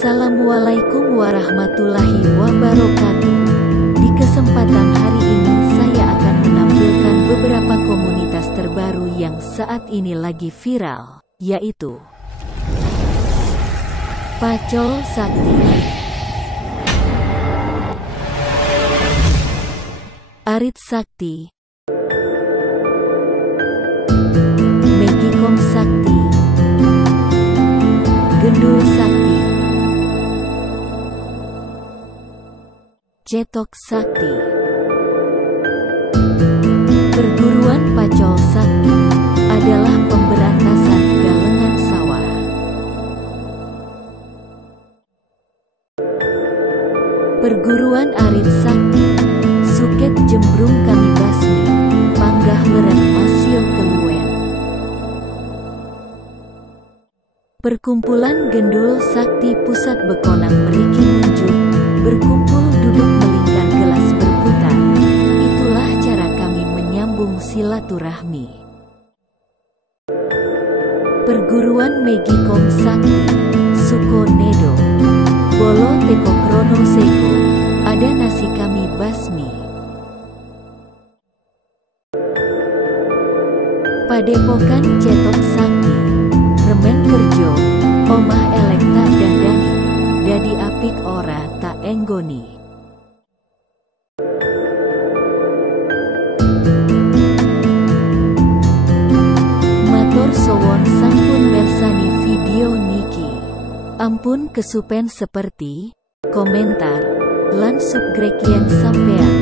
Assalamualaikum warahmatullahi wabarakatuh. Di kesempatan hari ini saya akan menampilkan beberapa komunitas terbaru yang saat ini lagi viral, yaitu Pacol Sakti, Arit Sakti, Megicom Sakti, Gendul Sakti, Cetok Sakti. Perguruan Pacol Sakti adalah pemberantasan galengan sawah. Perguruan Arit Sakti, Suket Jembrung Kami Basmi, Panggah Leren Masio Keluwen. Perkumpulan Gendul Sakti Pusat Bekonang Meriki Munjuk, berkumpul duduk melingkar gelas berputar. Itulah cara kami menyambung silaturahmi. Perguruan Megicom Sakti, Suko Nedo, Bolo Teko Krono Sego, ada nasi kami basmi. Padepokan Cetok Sakti, Remen Kerjo, Omah Elekta Dandani, Dadi apik ora tak enggoni. Matur suwun sampun mirsani video niki. Ampun kesupen seperti komentar lan subscribe yen sampean